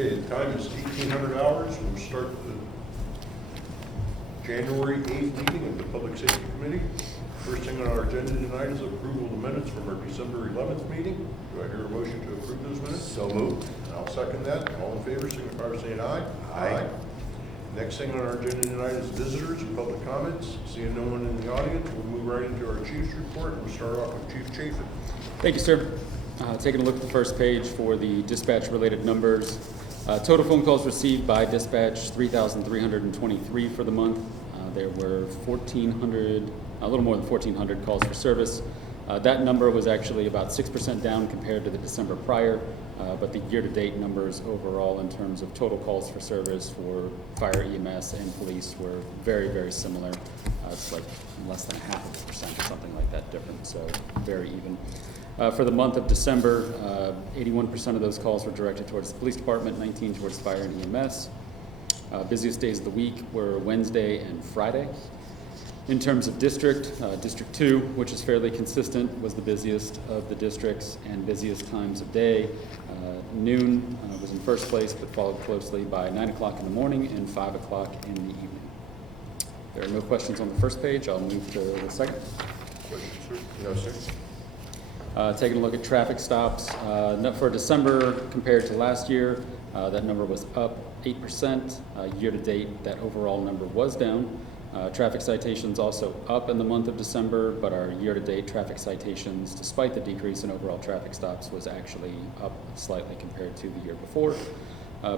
Okay, the time is 1800 hours. We'll start the January 8th meeting of the Public Safety Committee. First thing on our agenda tonight is approval of the minutes from our December 11th meeting. Do I hear a motion to approve those minutes? So moved. I'll second that. All in favor, signify by saying aye. Aye. Next thing on our agenda tonight is visitors and public comments. Seeing no one in the audience, we'll move right into our chief's report. We'll start off with Chief Chafin. Thank you, sir. Taking a look at the first page for the dispatch-related numbers. Total phone calls received by dispatch, 3,323 for the month. There were 1,400, a little more than 1,400 calls for service. That number was actually about 6% down compared to the December prior, but the year-to-date numbers overall in terms of total calls for service for fire, EMS, and police were very, very similar. It's like less than 0.5% or something like that different, so very even. For the month of December, 81% of those calls were directed towards the police department, 19 towards fire and EMS. Busiest days of the week were Wednesday and Friday. In terms of district, District 2, which is fairly consistent, was the busiest of the districts and busiest times of day. Noon was in first place, but followed closely by 9 o'clock in the morning and 5 o'clock in the evening. There are no questions on the first page. I'll move to the second. Questions, sir? No, sir. Taking a look at traffic stops, for December compared to last year, that number was up 8%. Year to date, that overall number was down. Traffic citations also up in the month of December, but our year-to-date traffic citations, despite the decrease in overall traffic stops, was actually up slightly compared to the year before.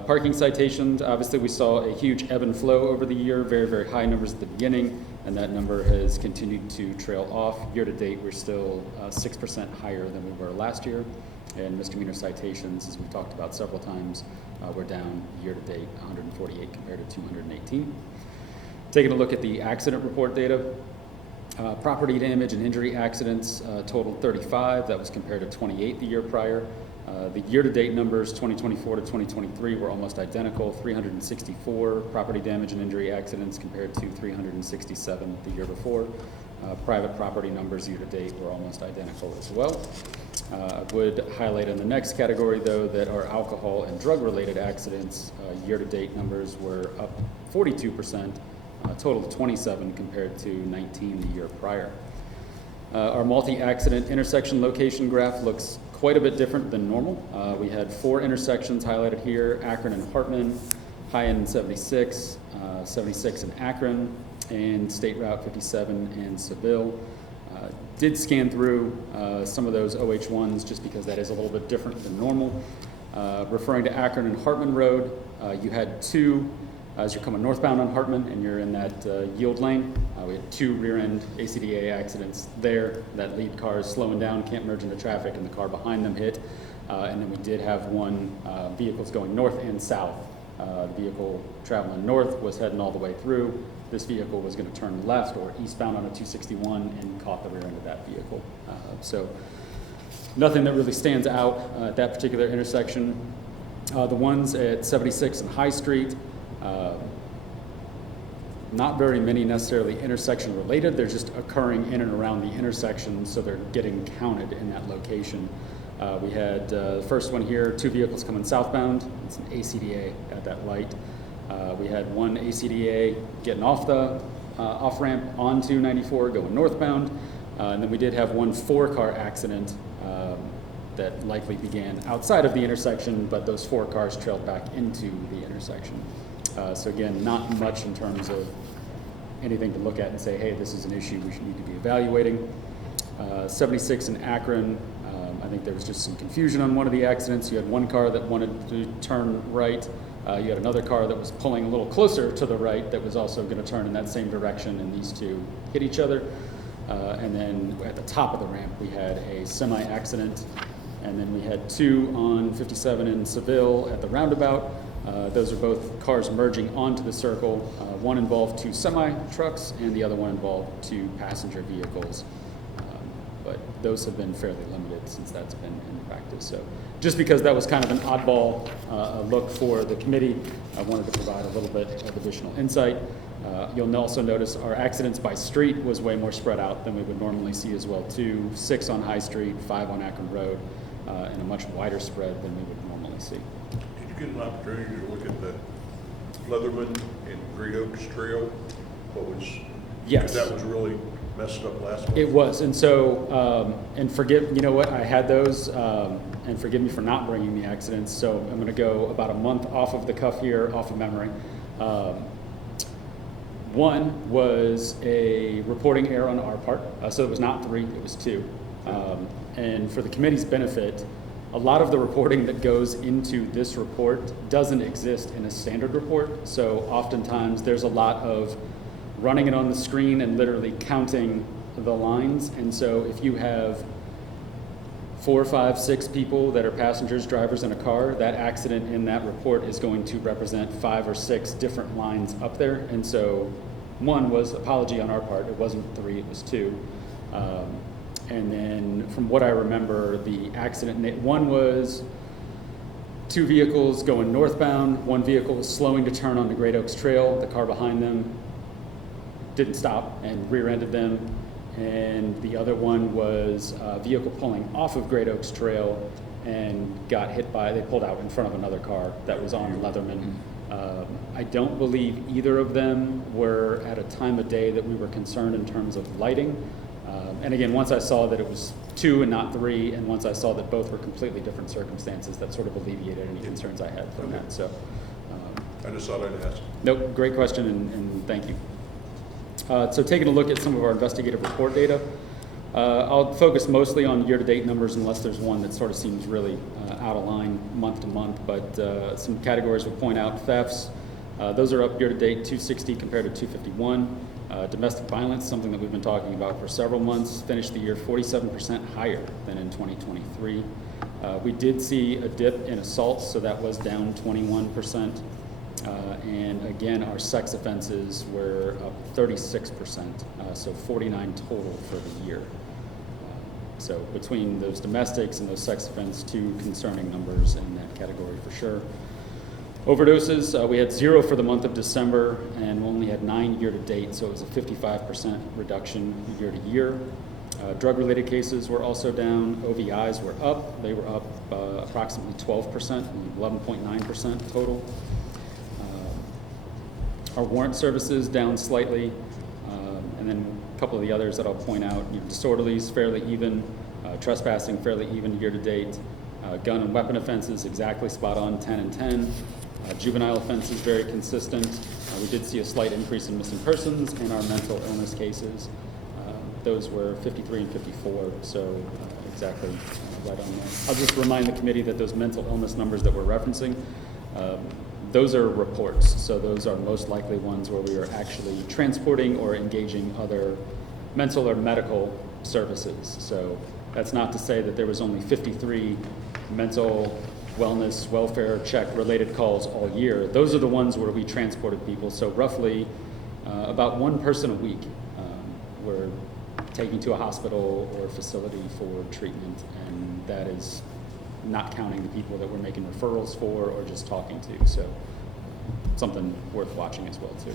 Parking citations, obviously we saw a huge ebb and flow over the year, very, very high numbers at the beginning, and that number has continued to trail off. Year-to-date, we're still 6% higher than we were last year, and misdemeanor citations, as we've talked about several times, we're down year-to-date 148 compared to 218. Taking a look at the accident report data, property damage and injury accidents totaled 35. That was compared to 28 the year prior. The year-to-date numbers, 2024 to 2023, were almost identical, 364 property damage and injury accidents compared to 367 the year before. Private property numbers year-to-date were almost identical as well. I would highlight in the next category, though, that our alcohol and drug-related accidents year-to-date numbers were up 42%. Total of 27 compared to 19 the year prior. Our multi-accident intersection location graph looks quite a bit different than normal. We had 4 intersections highlighted here: Akron and Hartman, High End 76, 76 in Akron, and State Route 57 in Seville. Did scan through some of those OH1s just because that is a little bit different than normal. Referring to Akron and Hartman Road, you had 2 as you're coming northbound on Hartman and you're in that yield lane. We had 2 rear-end ACDA accidents there. That lead car is slowing down, can't merge into traffic, and the car behind them hit. And then we did have one vehicles going north and south. The vehicle traveling north was heading all the way through. This vehicle was going to turn left or eastbound on a 261 and caught the rear end of that vehicle. So nothing that really stands out at that particular intersection. The ones at 76 and High Street, not very many necessarily intersection related. They're just occurring in and around the intersection, so they're getting counted in that location. We had the first one here, 2 vehicles coming southbound. It's an ACDA at that light. We had one ACDA getting off the off-ramp onto 94 going northbound. And then we did have one 4-car accident that likely began outside of the intersection, but those 4 cars trailed back into the intersection. So again, not much in terms of anything to look at and say, hey, this is an issue we should need to be evaluating. 76 in Akron, I think there was just some confusion on one of the accidents. You had one car that wanted to turn right. You had another car that was pulling a little closer to the right that was also going to turn in that same direction, and these 2 hit each other. And then at the top of the ramp, we had a semi-accident. And then we had 2 on 57 in Seville at the roundabout. Those are both cars merging onto the circle. One involved 2 semi-trucks, and the other one involved 2 passenger vehicles. But those have been fairly limited since that's been in practice. So just because that was kind of an oddball look for the committee, I wanted to provide a little bit of additional insight. You'll also notice our accidents by street was way more spread out than we would normally see as well too. 6 on High Street, 5 on Akron Road, and a much wider spread than we would normally see. Did you get an opportunity to look at the Leatherman and Great Oaks Trail? What was, Yes. that was really messed up last month? It was, and so, and forgive, you know what, I had those, and forgive me for not bringing the accidents, so I'm gonna go about a month off of the cuff here, off of memory. One was a reporting error on our part, so it was not 3, it was 2. And for the committee's benefit, a lot of the reporting that goes into this report doesn't exist in a standard report, so oftentimes there's a lot of running it on the screen and literally counting the lines. And so if you have 4, 5, 6 people that are passengers, drivers in a car, that accident in that report is going to represent 5 or 6 different lines up there. And so 1 was apology on our part. It wasn't 3, it was 2. And then from what I remember, the accident, 1 was 2 vehicles going northbound, 1 vehicle was slowing to turn on the Great Oaks Trail. The car behind them didn't stop and rear-ended them. And the other one was a vehicle pulling off of Great Oaks Trail and got hit by, they pulled out in front of another car that was on Leatherman. I don't believe either of them were at a time of day that we were concerned in terms of lighting. And again, once I saw that it was 2 and not 3, and once I saw that both were completely different circumstances, that sort of alleviated any concerns I had from that. So, I just thought I'd ask. nope, great question, and thank you. So taking a look at some of our investigative report data, I'll focus mostly on year-to-date numbers unless there's one that sort of seems really out of line month to month, but some categories would point out thefts. Those are up year-to-date 260 compared to 251. Domestic violence, something that we've been talking about for several months, finished the year 47% higher than in 2023. We did see a dip in assaults, so that was down 21%. And again, our sex offenses were up 36%, so 49 total for the year. So between those domestics and those sex offense, 2 concerning numbers in that category for sure. Overdoses, we had 0 for the month of December and we only had 9 year to date, so it was a 55% reduction year to year. Drug-related cases were also down. OVIs were up. They were up approximately 12%, 11.9% total. Our warrant services down slightly, and then a couple of the others that I'll point out. Disorderlies fairly even, trespassing fairly even year to date. Gun and weapon offenses exactly spot on, 10 and 10. Juvenile offenses very consistent. We did see a slight increase in missing persons and our mental illness cases. Those were 53 and 54, so exactly right on there. I'll just remind the committee that those mental illness numbers that we're referencing, those are reports, so those are most likely ones where we are actually transporting or engaging other mental or medical services. So that's not to say that there was only 53 mental wellness, welfare check related calls all year. Those are the ones where we transported people. So roughly about 1 person a week we're taking to a hospital or facility for treatment, and that is not counting the people that we're making referrals for or just talking to. So something worth watching as well too.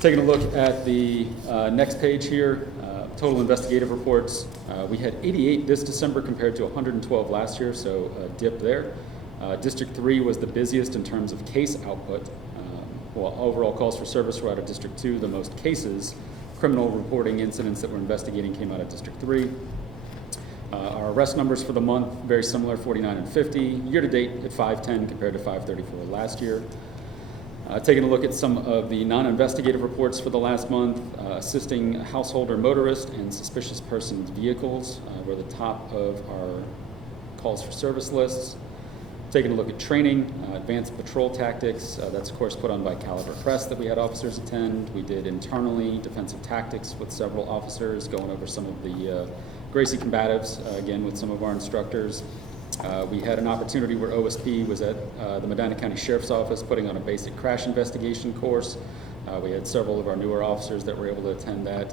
Taking a look at the next page here, total investigative reports. We had 88 this December compared to 112 last year, so a dip there. District 3 was the busiest in terms of case output. While overall calls for service were out of District 2, the most cases, criminal reporting incidents that we're investigating came out of District 3. Our arrest numbers for the month, very similar, 49 and 50. Year to date at 510 compared to 534 last year. Taking a look at some of the non-investigative reports for the last month, assisting household or motorist and suspicious persons vehicles were the top of our calls for service lists. Taking a look at training, advanced patrol tactics, that's of course put on by Caliber Press that we had officers attend. We did internally defensive tactics with several officers, going over some of the Gracie combatives, again with some of our instructors. We had an opportunity where OSP was at the Medina County Sheriff's Office putting on a basic crash investigation course. We had several of our newer officers that were able to attend that.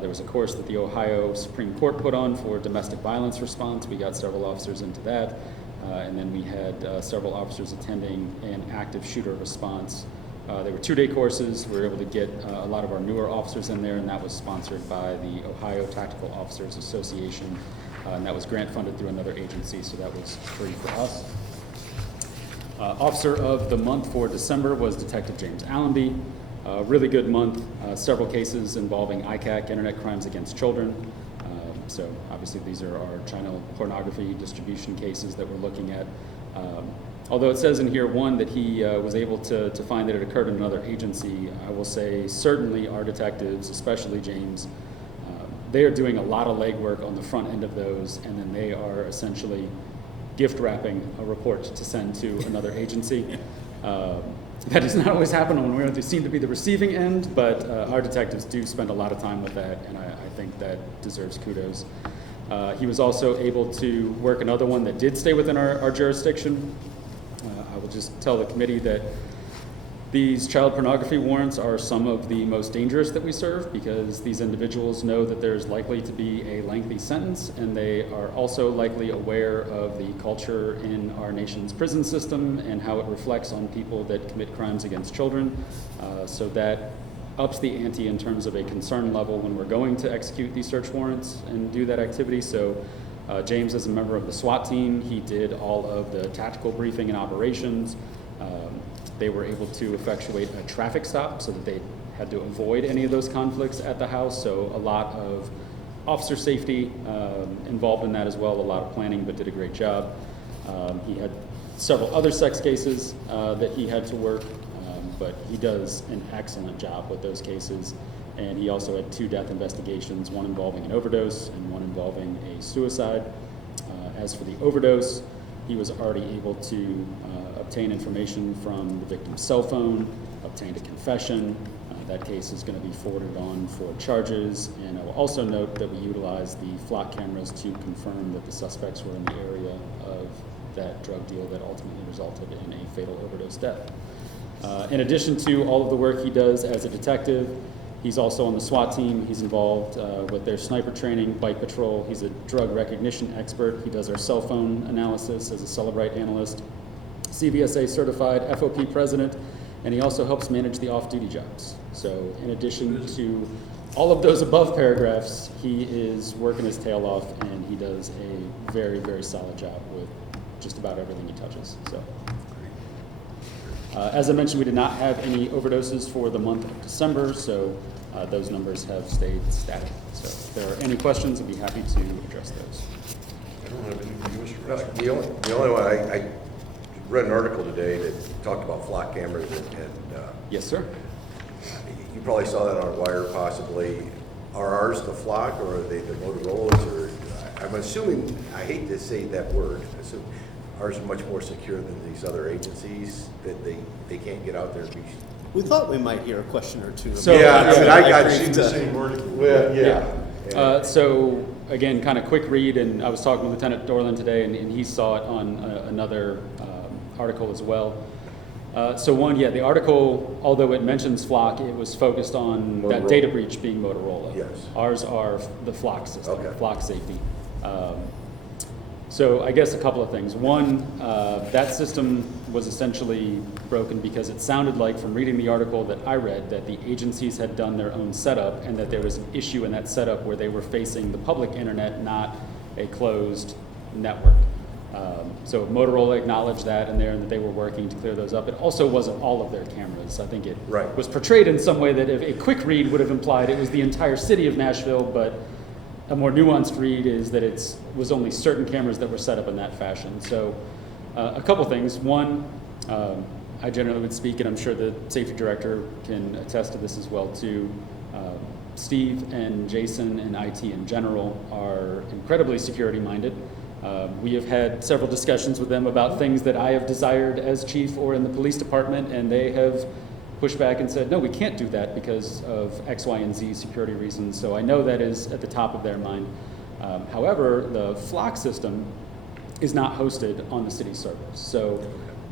There was a course that the Ohio Supreme Court put on for domestic violence response. We got several officers into that. And then we had several officers attending an active shooter response. They were 2-day courses. We were able to get a lot of our newer officers in there, and that was sponsored by the Ohio Tactical Officers Association, and that was grant funded through another agency, so that was free for us. Officer of the month for December was Detective James Allenby. Really good month, several cases involving ICAC, internet crimes against children. So obviously these are our child pornography distribution cases that we're looking at. Although it says in here, one, that he was able to find that it occurred in another agency, I will say certainly our detectives, especially James, they are doing a lot of legwork on the front end of those, and then they are essentially gift wrapping a report to send to another agency. That does not always happen when we seem to be the receiving end, but our detectives do spend a lot of time with that, and I think that deserves kudos. He was also able to work another one that did stay within our jurisdiction. I will just tell the committee that these child pornography warrants are some of the most dangerous that we serve, because these individuals know that there's likely to be a lengthy sentence, and they are also likely aware of the culture in our nation's prison system and how it reflects on people that commit crimes against children. So that ups the ante in terms of a concern level when we're going to execute these search warrants and do that activity. So James, as a member of the SWAT team, he did all of the tactical briefing and operations. They were able to effectuate a traffic stop so that they had to avoid any of those conflicts at the house. So a lot of officer safety involved in that as well, a lot of planning, but did a great job. He had several other sex cases that he had to work, but he does an excellent job with those cases. And he also had 2 death investigations, one involving an overdose and one involving a suicide. As for the overdose, he was already able to obtain information from the victim's cell phone, obtained a confession. That case is going to be forwarded on for charges. And I will also note that we utilized the flock cameras to confirm that the suspects were in the area of that drug deal that ultimately resulted in a fatal overdose death. In addition to all of the work he does as a detective, he's also on the SWAT team. He's involved with their sniper training, bike patrol. He's a drug recognition expert. He does our cell phone analysis as a Celebrite analyst, CVSA certified FOP president, and he also helps manage the off-duty jobs. So in addition to all of those above paragraphs, he is working his tail off, and he does a very, very solid job with just about everything he touches. So. As I mentioned, we did not have any overdoses for the month of December, so those numbers have stayed static. So if there are any questions, I'd be happy to address those. I don't have anything, Mr. No, Russell. the only one, I read an article today that talked about flock cameras, and Yes, sir. you probably saw that on a wire possibly. Are ours the flock, or are they the Motorola's? Or I'm assuming, I hate to say that word, ours are much more secure than these other agencies, that they can't get out there and be. We thought we might hear a question or two. So- Yeah, I mean, I got I've seen the same article. Well, yeah. So again, kind of quick read, and I was talking with Lieutenant Dorland today, and he saw it on another article as well. So one, yeah, the article, although it mentions flock, it was focused on that Motorola. data breach being Motorola. Yes. Ours are the flock system, Okay. flock safety. So I guess a couple of things. One, that system was essentially broken because it sounded like, from reading the article that I read, that the agencies had done their own setup, and that there was an issue in that setup where they were facing the public internet, not a closed network. So Motorola acknowledged that in there, and that they were working to clear those up. It also wasn't all of their cameras. I think it Right. was portrayed in some way that if a quick read would have implied it was the entire city of Nashville, but a more nuanced read is that it was only certain cameras that were set up in that fashion. So a couple things. One, I generally would speak, and I'm sure the safety director can attest to this as well too. Steve and Jason and IT in general are incredibly security minded. We have had several discussions with them about things that I have desired as chief or in the police department, and they have pushed back and said, no, we can't do that because of X, Y, and Z security reasons. So I know that is at the top of their mind. However, the flock system is not hosted on the city servers. So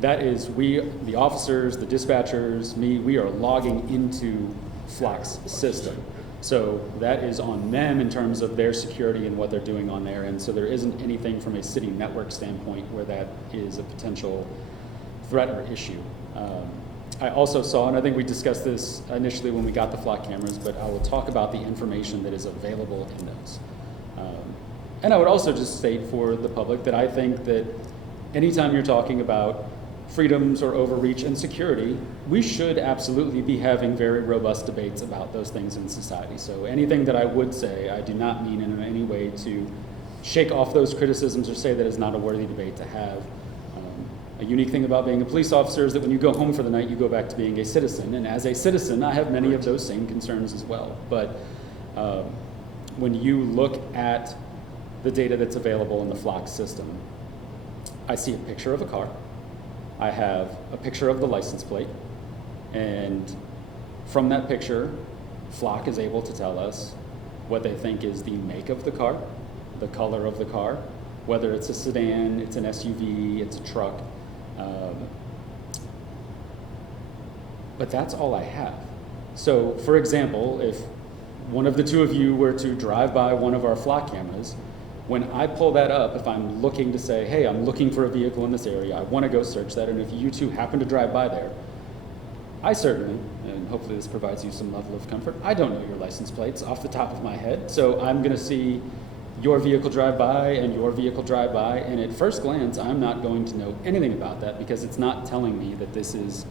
that is, we, the officers, the dispatchers, me, we are logging into Flock's system. So that is on them in terms of their security and what they're doing on there. And so there isn't anything from a city network standpoint where that is a potential threat or issue. I also saw, and I think we discussed this initially when we got the flock cameras, but I will talk about the information that is available in those. And I would also just state for the public that I think that anytime you're talking about freedoms or overreach and security, we should absolutely be having very robust debates about those things in society. So anything that I would say, I do not mean in any way to shake off those criticisms or say that is not a worthy debate to have. A unique thing about being a police officer is that when you go home for the night, you go back to being a citizen. And as a citizen, I have many of those same concerns as well. But when you look at the data that's available in the flock system, I see a picture of a car. I have a picture of the license plate. And from that picture, Flock is able to tell us what they think is the make of the car, the color of the car, whether it's a sedan, it's an SUV, it's a truck. But that's all I have. So, for example, if one of the two of you were to drive by one of our Flock cameras, when I pull that up, if I'm looking to say, hey, I'm looking for a vehicle in this area, I want to go search that, and if you two happen to drive by there, I certainly, and hopefully this provides you some level of comfort, I don't know your license plates off the top of my head, so I'm going to see your vehicle drive by and your vehicle drive by, and at first glance, I'm not going to know anything about that because it's not telling me that this is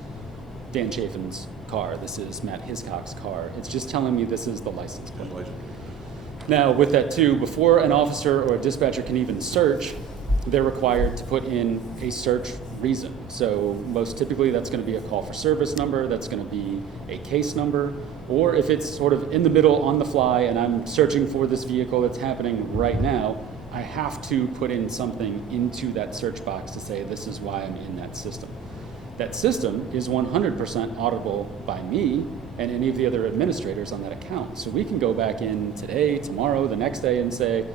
Dan Chafin's car, this is Matt Hiscock's car. It's just telling me this is the license plate. Now, with that too, before an officer or a dispatcher can even search, they're required to put in a search reason. So most typically that's going to be a call for service number, that's going to be a case number, or if it's sort of in the middle on the fly and I'm searching for this vehicle that's happening right now, I have to put in something into that search box to say this is why I'm in that system. That system is 100% auditable by me and any of the other administrators on that account. So we can go back in today, tomorrow, the next day and say,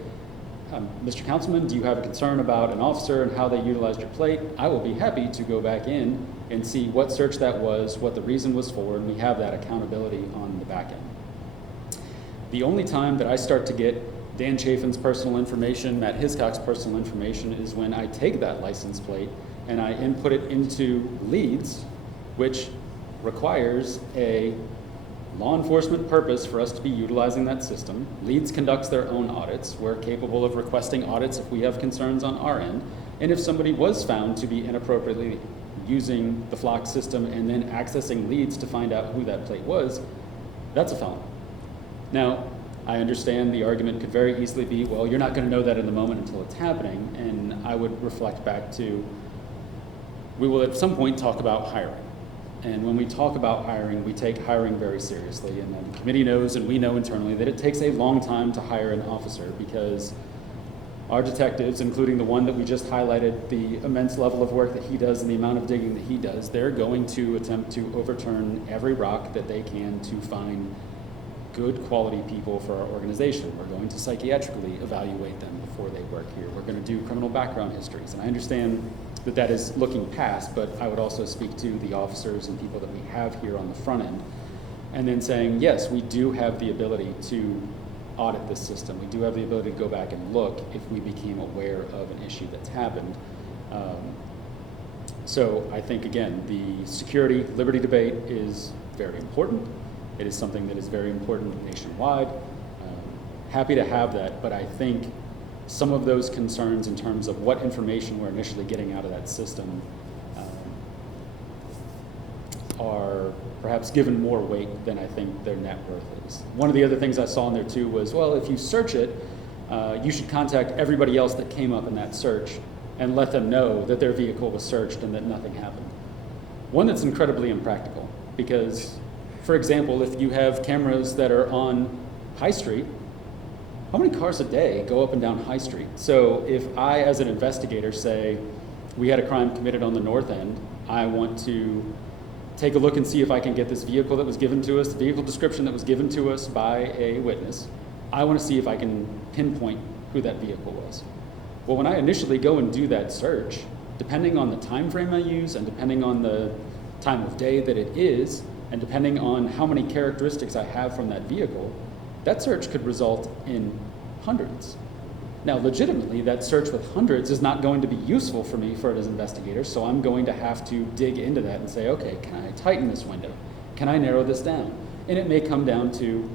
Mr. Councilman, do you have a concern about an officer and how they utilized your plate? I will be happy to go back in and see what search that was, what the reason was for, and we have that accountability on the back end. The only time that I start to get Dan Chafin's personal information, Matt Hiscock's personal information, is when I take that license plate and I input it into Leads, which requires a law enforcement purpose for us to be utilizing that system. Leads conducts their own audits. We're capable of requesting audits if we have concerns on our end. And if somebody was found to be inappropriately using the Flock system and then accessing Leads to find out who that plate was, that's a felony. Now, I understand the argument could very easily be, well, you're not going to know that in the moment until it's happening. And I would reflect back to, we will at some point talk about hiring. And when we talk about hiring, we take hiring very seriously. And the committee knows and we know internally that it takes a long time to hire an officer because our detectives, including the one that we just highlighted, the immense level of work that he does and the amount of digging that he does, they're going to attempt to overturn every rock that they can to find good quality people for our organization. We're going to psychiatrically evaluate them before they work here. We're going to do criminal background histories. And I understand that that is looking past, but I would also speak to the officers and people that we have here on the front end. And then saying, yes, we do have the ability to audit this system. We do have the ability to go back and look if we became aware of an issue that's happened. So I think, again, the security liberty debate is very important. It is something that is very important nationwide. Happy to have that, but I think some of those concerns in terms of what information we're initially getting out of that system are perhaps given more weight than I think their net worth is. One of the other things I saw in there too was, well, if you search it, you should contact everybody else that came up in that search and let them know that their vehicle was searched and that nothing happened. One that's incredibly impractical because, for example, if you have cameras that are on High Street, how many cars a day go up and down High Street? So if I, as an investigator, say, we had a crime committed on the north end, I want to take a look and see if I can get this vehicle that was given to us, the vehicle description that was given to us by a witness. I want to see if I can pinpoint who that vehicle was. Well, when I initially go and do that search, depending on the time frame I use and depending on the time of day that it is, and depending on how many characteristics I have from that vehicle, that search could result in hundreds. Now, legitimately, that search with hundreds is not going to be useful for me for it as an investigator, so I'm going to have to dig into that and say, okay, can I tighten this window? Can I narrow this down? And it may come down to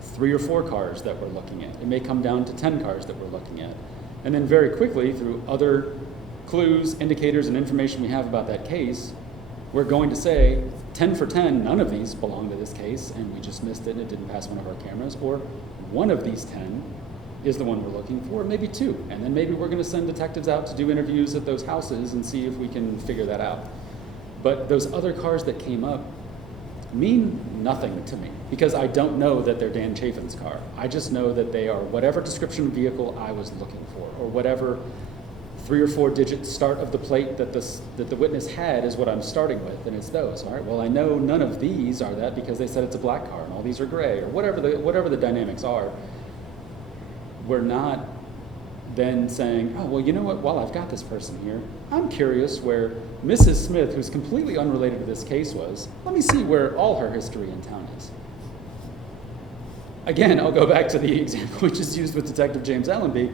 3 or 4 cars that we're looking at. It may come down to 10 cars that we're looking at. And then very quickly, through other clues, indicators, and information we have about that case, we're going to say 10 for 10, none of these belong to this case, and we just missed it and it didn't pass one of our cameras, or one of these 10 is the one we're looking for, maybe 2. And then maybe we're going to send detectives out to do interviews at those houses and see if we can figure that out. But those other cars that came up mean nothing to me, because I don't know that they're Dan Chafin's car. I just know that they are whatever description of vehicle I was looking for, or whatever 3 or 4 digit start of the plate that the witness had is what I'm starting with, and it's those. All right, well, I know none of these are that because they said it's a black car and all these are gray, or whatever the dynamics are. We're not then saying, oh, well, you know what, while I've got this person here, I'm curious where Mrs. Smith, who's completely unrelated to this case, was. Let me see where all her history in town is. Again, I'll go back to the example we just used with Detective James Allenby.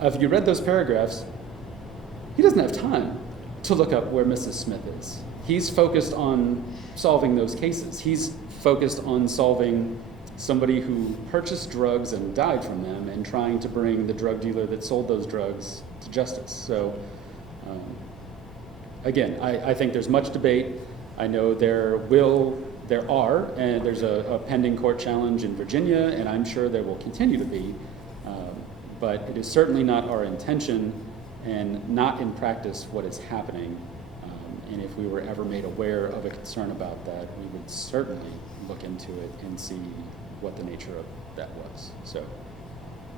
If you read those paragraphs, he doesn't have time to look up where Mrs. Smith is. He's focused on solving those cases. He's focused on solving somebody who purchased drugs and died from them and trying to bring the drug dealer that sold those drugs to justice. So, again, I think there's much debate. I know there's a pending court challenge in Virginia, and I'm sure there will continue to be. But it is certainly not our intention and not in practice what is happening. And if we were ever made aware of a concern about that, we would certainly look into it and see what the nature of that was. So,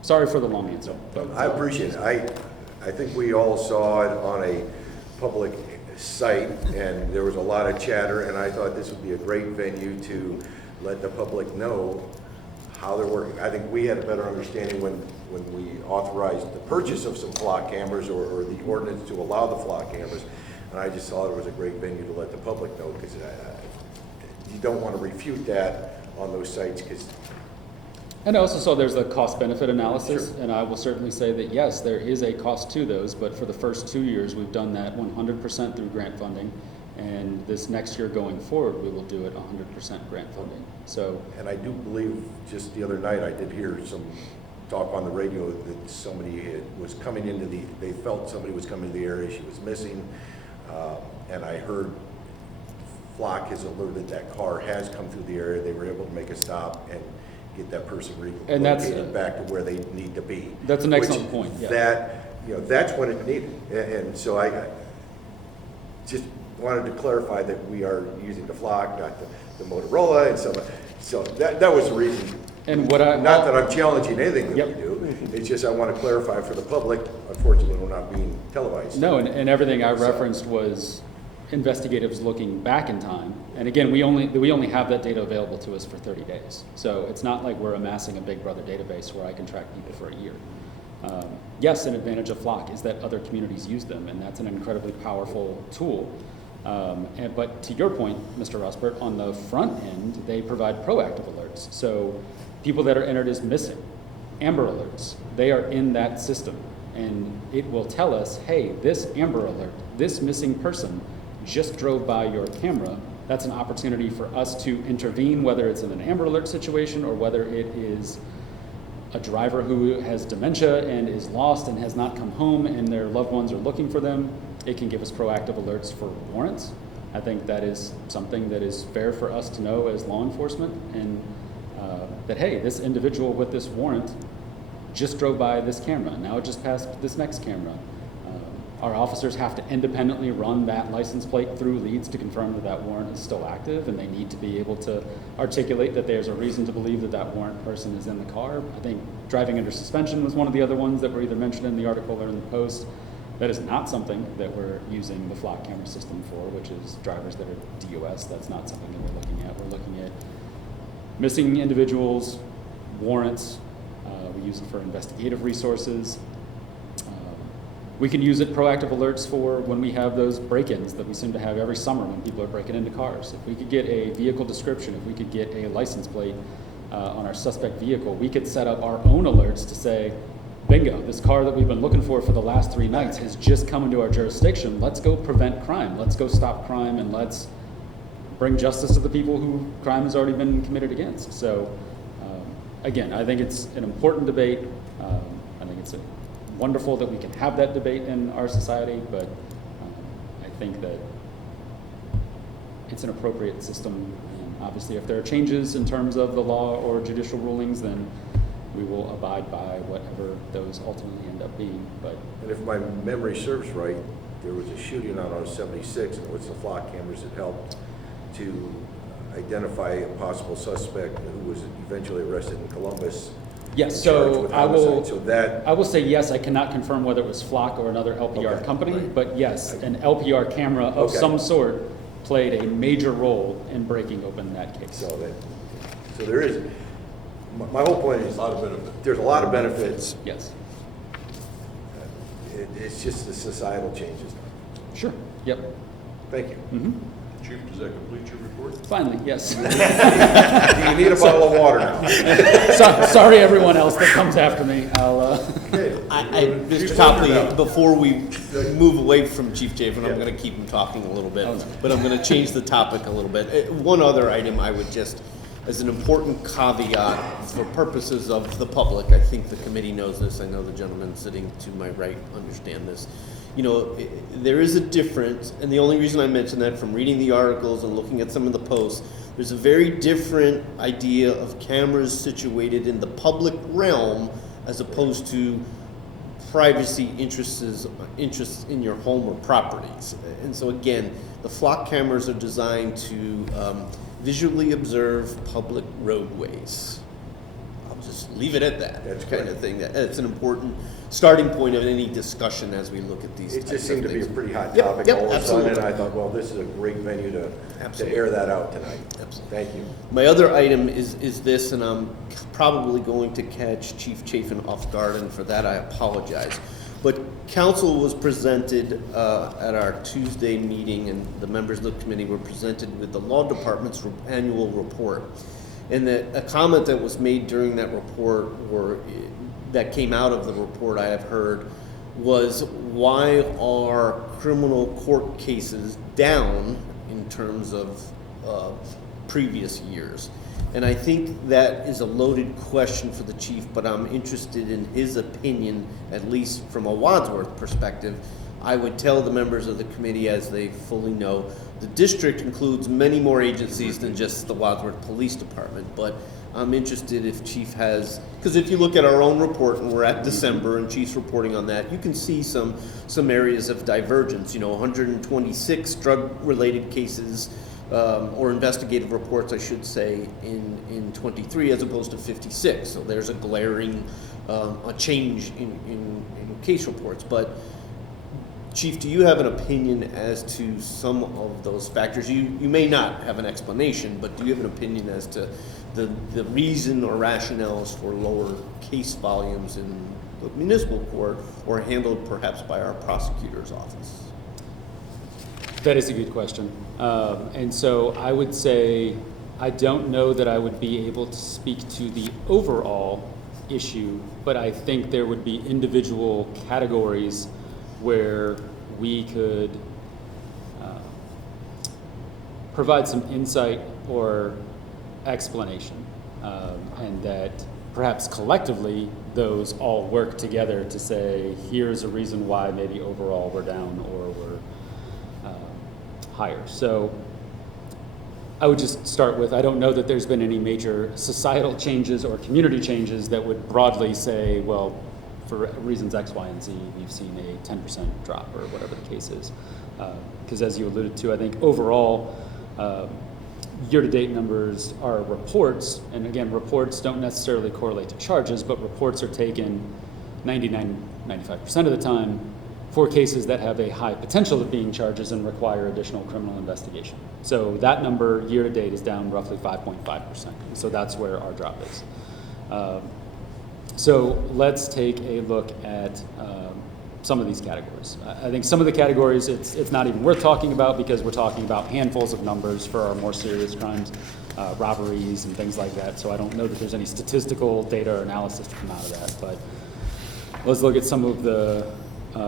sorry for the long answer. I appreciate it. I think we all saw it on a public site, and there was a lot of chatter, and I thought this would be a great venue to let the public know how they're working. I think we had a better understanding when we authorized the purchase of some flock cameras or the ordinance to allow the flock cameras, and I just thought it was a great venue to let the public know, because you don't want to refute that on those sites. And I also saw there's a cost-benefit analysis, Sure. and I will certainly say that yes, there is a cost to those, but for the first 2 years, we've done that 100% through grant funding, and this next year going forward, we will do it 100% grant funding. So, And I do believe just the other night I did hear some talk on the radio that somebody was coming into they felt somebody was coming to the area, she was missing, and I heard Flock has alerted that car has come through the area. They were able to make a stop and get that person And that's, relocated back to where they need to be. That's an excellent point, yeah. That's what it needed. And so I just wanted to clarify that we are using the Flock, not the Motorola, and so that was the reason. And not that I'm challenging anything that Yep. we do. It's just I want to clarify for the public. Unfortunately, we're not being televised. No, and everything I referenced was investigatives looking back in time. And again, we only have that data available to us for 30 days. So it's not like we're amassing a Big Brother database where I can track people for a year. Yes, an advantage of Flock is that other communities use them, and that's an incredibly powerful tool. But to your point, Mr. Rosbert, on the front end, they provide proactive alerts. So people that are entered as missing, Amber Alerts, they are in that system. And it will tell us, hey, this Amber Alert, this missing person just drove by your camera. That's an opportunity for us to intervene, whether it's in an Amber Alert situation or whether it is a driver who has dementia and is lost and has not come home and their loved ones are looking for them. It can give us proactive alerts for warrants. I think that is something that is fair for us to know as law enforcement, and that, hey, this individual with this warrant just drove by this camera. Now it just passed this next camera. Our officers have to independently run that license plate through leads to confirm that that warrant is still active, and they need to be able to articulate that there's a reason to believe that that warrant person is in the car. I think driving under suspension was one of the other ones that were either mentioned in the article or in the post. That is not something that we're using the Flock camera system for, which is drivers that are DOS. That's not something that we're looking at. We're looking at missing individuals, warrants. We use it for investigative resources. We can use it proactive alerts for when we have those break-ins that we seem to have every summer when people are breaking into cars. If we could get a vehicle description, if we could get a license plate on our suspect vehicle, we could set up our own alerts to say, bingo, this car that we've been looking for the last 3 nights has just come into our jurisdiction. Let's go prevent crime. Let's go stop crime, and let's bring justice to the people who crime has already been committed against. So again, I think it's an important debate. I think it's a wonderful that we can have that debate in our society, but I think that it's an appropriate system. And obviously, if there are changes in terms of the law or judicial rulings, then we will abide by whatever those ultimately end up being. But And if my memory serves right, there was a shooting on 76, and it was the flock cameras that helped to identify a possible suspect who was eventually arrested in Columbus. yes, and charged so with I will. homicide. So that, I will say yes. I cannot confirm whether it was Flock or another LPR Okay, company, right. but yes, an LPR camera of Okay. some sort played a major role in breaking open that case. so there is, my whole point is, A lot of benefit. there's a lot of benefits. Yes, It's just the societal changes. sure. Yep. Thank you. hmm Chief, does that complete your report? Finally, yes. Do you need a bottle of water now? Sorry, everyone else that comes after me. I'll. Mr. Copley, before we move away from Chief Chafin, I'm Yeah. going to keep him talking a little bit, Oh, no. but I'm going to change the topic a little bit. One other item I would just, as an important caveat for purposes of the public, I think the committee knows this, I know the gentleman sitting to my right understand this. You know, there is a difference, and the only reason I mention that from reading the articles and looking at some of the posts, there's a very different idea of cameras situated in the public realm as opposed to privacy interests in your home or properties. And so again, the flock cameras are designed to visually observe public roadways. I'll just leave it at that. That's kind correct. of thing. It's an important starting point of any discussion as we look at these It types just of seemed to be a things. pretty hot Yep, topic yep, all of a sudden, and absolutely. I thought, well, this is a great venue to Absolutely. air that out tonight. Absolutely. Thank you. My other item is this, and I'm probably going to catch Chief Chafin off guard, and for that I apologize. But council was presented at our Tuesday meeting, and the members of the committee were presented with the law department's annual report. And a comment that was made during that report, or that came out of the report I have heard, was why are criminal court cases down in terms of previous years? And I think that is a loaded question for the chief, but I'm interested in his opinion, at least from a Wadsworth perspective. I would tell the members of the committee, as they fully know, the district includes many more agencies than just the Wadsworth Police Department, but I'm interested if Chief has, because if you look at our own report, and we're at December, and Chief's reporting on that, you can see some areas of divergence. You know, 126 drug-related cases, or investigative reports, I should say, in 23 as opposed to 56. So there's a glaring a change in case reports. But Chief, do you have an opinion as to some of those factors? You may not have an explanation, but do you have an opinion as to the reason or rationales for lower case volumes in the municipal court, or handled perhaps by our prosecutor's office? That is a good question. And so I would say I don't know that I would be able to speak to the overall issue, but I think there would be individual categories where we could provide some insight or explanation, and that perhaps collectively those all work together to say, here's a reason why maybe overall we're down or we're higher. So I would just start with, I don't know that there's been any major societal changes or community changes that would broadly say, well, for reasons X, Y, and Z, we've seen a 10% drop or whatever the case is. Because as you alluded to, I think overall, year-to-date numbers are reports, and again, reports don't necessarily correlate to charges, but reports are taken 95% of the time for cases that have a high potential of being charges and require additional criminal investigation. So that number year-to-date is down roughly 5.5%. So that's where our drop is. So let's take a look at some of these categories. I think some of the categories it's not even worth talking about because we're talking about handfuls of numbers for our more serious crimes, robberies and things like that. So I don't know that there's any statistical data or analysis to come out of that. But let's look at some of the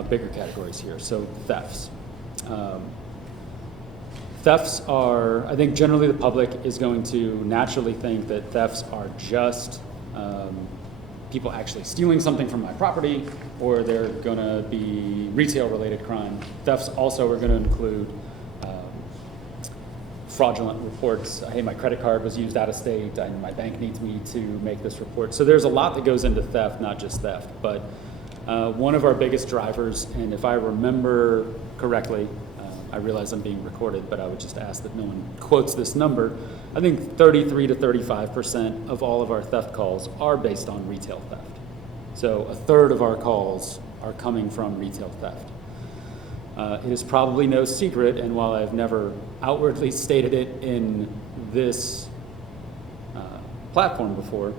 bigger categories here. So thefts. Thefts are, I think generally the public is going to naturally think that thefts are just people actually stealing something from my property, or they're going to be retail-related crime. Thefts also are going to include fraudulent reports. Hey, my credit card was used out of state, and my bank needs me to make this report. So there's a lot that goes into theft, not just theft. But one of our biggest drivers, and if I remember correctly, I realize I'm being recorded, but I would just ask that no one quotes this number. I think 33 to 35% of all of our theft calls are based on retail theft. So a third of our calls are coming from retail theft. It is probably no secret, and while I've never outwardly stated it in this platform before,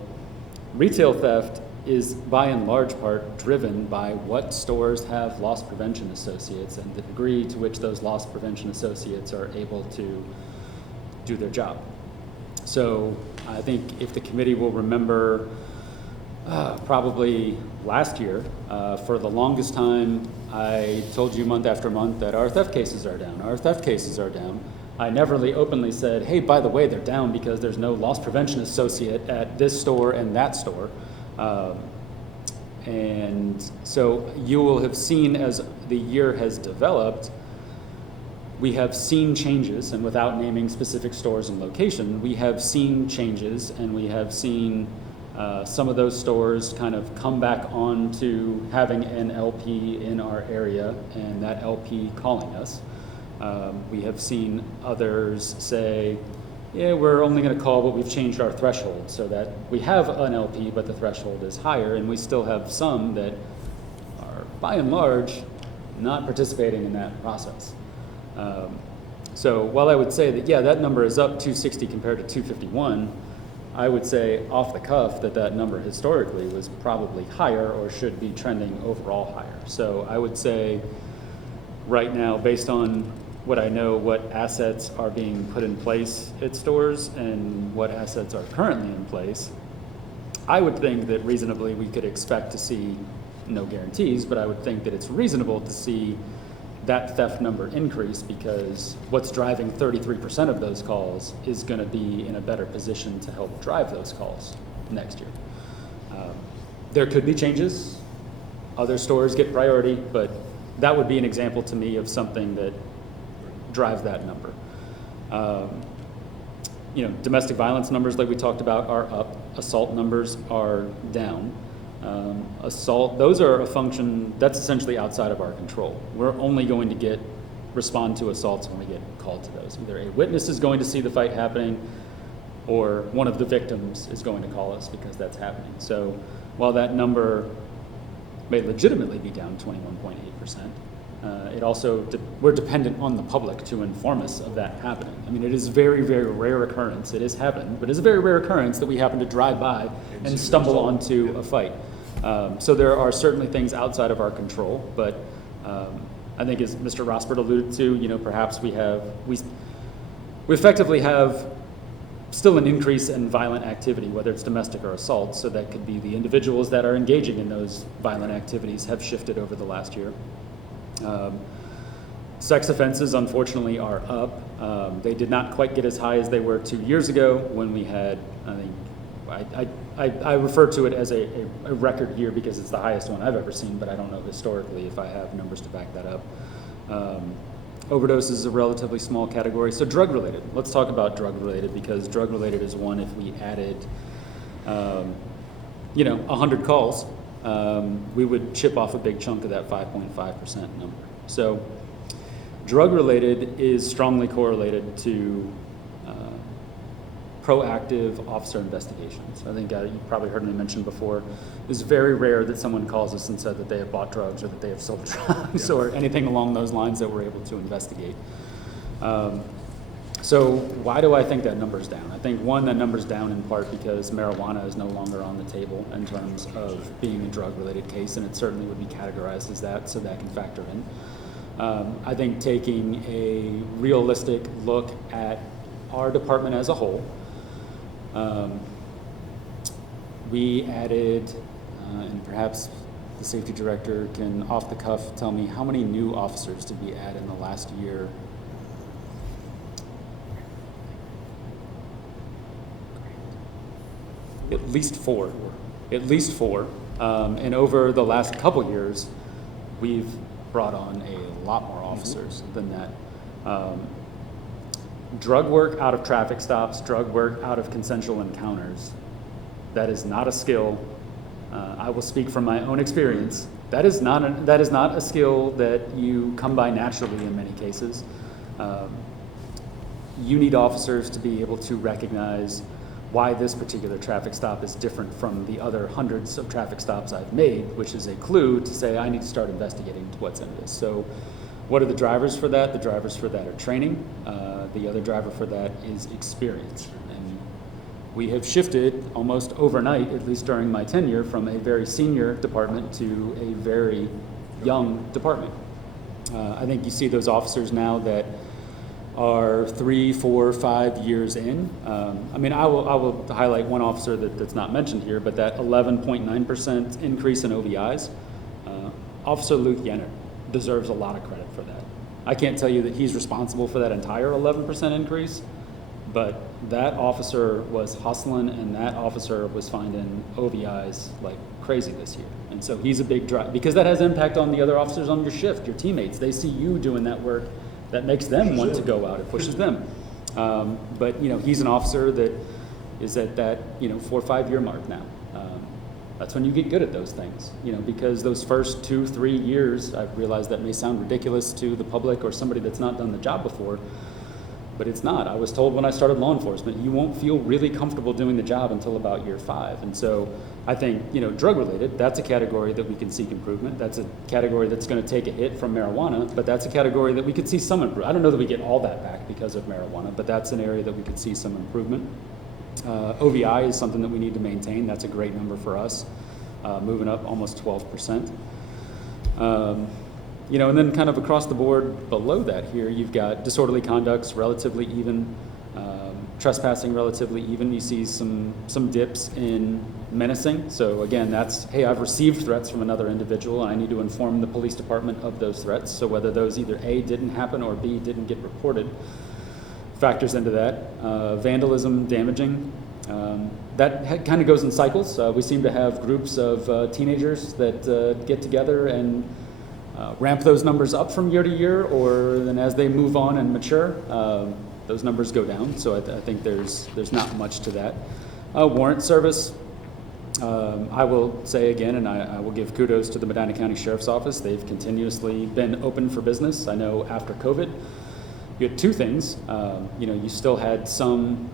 retail theft is by and large part driven by what stores have loss prevention associates and the degree to which those loss prevention associates are able to do their job. So I think if the committee will remember, probably last year, for the longest time, I told you month after month that our theft cases are down. Our theft cases are down. I never openly said, hey, by the way, they're down because there's no loss prevention associate at this store and that store. And so you will have seen as the year has developed, we have seen changes, and without naming specific stores and location, we have seen changes, and we have seen some of those stores kind of come back on to having an LP in our area, and that LP calling us. We have seen others say, yeah, we're only going to call, but we've changed our threshold so that we have an LP, but the threshold is higher, and we still have some that are, by and large, not participating in that process. So while I would say that, yeah, that number is up 260 compared to 251, I would say off the cuff that that number historically was probably higher or should be trending overall higher. So I would say right now, based on what I know, what assets are being put in place at stores and what assets are currently in place, I would think that reasonably we could expect to see, no guarantees, but I would think that it's reasonable to see that theft number increase, because what's driving 33% of those calls is going to be in a better position to help drive those calls next year. There could be changes. Other stores get priority, but that would be an example to me of something that drives that number. Domestic violence numbers, like we talked about, are up. Assault numbers are down. Assault, those are a function that's essentially outside of our control. We're only going to respond to assaults when we get called to those. Either a witness is going to see the fight happening, or one of the victims is going to call us because that's happening. So while that number may legitimately be down 21.8%, it also, we're dependent on the public to inform us of that happening. I mean, it is very, very rare occurrence. It has happened, but it's a very rare occurrence that we happen to drive by and stumble onto a fight. So there are certainly things outside of our control, but I think as Mr. Rosbert alluded to, perhaps we effectively have still an increase in violent activity, whether it's domestic or assault. So that could be the individuals that are engaging in those violent activities have shifted over the last year. Sex offenses, unfortunately, are up. They did not quite get as high as they were 2 years ago when we had, I refer to it as a record year because it's the highest one I've ever seen, but I don't know historically if I have numbers to back that up. Overdose is a relatively small category. So drug-related. Let's talk about drug-related, because drug-related is one, if we added, 100 calls, we would chip off a big chunk of that 5.5% number. So drug-related is strongly correlated to proactive officer investigations. I think you've probably heard me mention before, it's very rare that someone calls us and said that they have bought drugs or that they have sold drugs or anything along those lines that we're able to investigate. So why do I think that number's down? I think, one, that number's down in part because marijuana is no longer on the table in terms of being a drug-related case, and it certainly would be categorized as that, so that can factor in. I think taking a realistic look at our department as a whole, we added, and perhaps the safety director can off the cuff tell me, how many new officers did we add in the last year? At least 4. at least 4. And over the last couple years, we've brought on a lot more officers than that. Drug work out of traffic stops, drug work out of consensual encounters, that is not a skill. I will speak from my own experience. That is not a skill that you come by naturally in many cases. You need officers to be able to recognize why this particular traffic stop is different from the other hundreds of traffic stops I've made, which is a clue to say I need to start investigating what's in this. So what are the drivers for that? The drivers for that are training. The other driver for that is experience. And we have shifted almost overnight, at least during my tenure, from a very senior department to a very young department. I think you see those officers now that are 3, 4, 5 years in. I mean, I will highlight one officer that's not mentioned here, but that 11.9% increase in OVIs. Officer Luke Yenner deserves a lot of credit for that. I can't tell you that he's responsible for that entire 11% increase, but that officer was hustling and that officer was finding OVIs like crazy this year. And so he's a big drive, because that has impact on the other officers on your shift, your teammates. They see you doing that work. That makes them want to go out. It pushes them. But he's an officer that is at that 4 or 5 year mark now. That's when you get good at those things. Because those first 2, 3 years, I realize that may sound ridiculous to the public or somebody that's not done the job before, but it's not. I was told when I started law enforcement, you won't feel really comfortable doing the job until about year 5. And so I think drug related, that's a category that we can seek improvement. That's a category that's going to take a hit from marijuana, but that's a category that we could see some improvement. I don't know that we get all that back because of marijuana, but that's an area that we could see some improvement. OVI is something that we need to maintain. That's a great number for us, moving up almost 12%. And then kind of across the board below that here, you've got disorderly conducts relatively even, trespassing relatively even. You see some dips in menacing. So again, that's, hey, I've received threats from another individual and I need to inform the police department of those threats. So whether those either A, didn't happen, or B, didn't get reported, factors into that. Vandalism, damaging, that kind of goes in cycles. We seem to have groups of teenagers that get together and ramp those numbers up from year to year, or then as they move on and mature, those numbers go down. So I think there's not much to that. Warrant service, I will say again, and I will give kudos to the Medina County Sheriff's Office. They've continuously been open for business. I know after COVID, you had 2 things. You still had some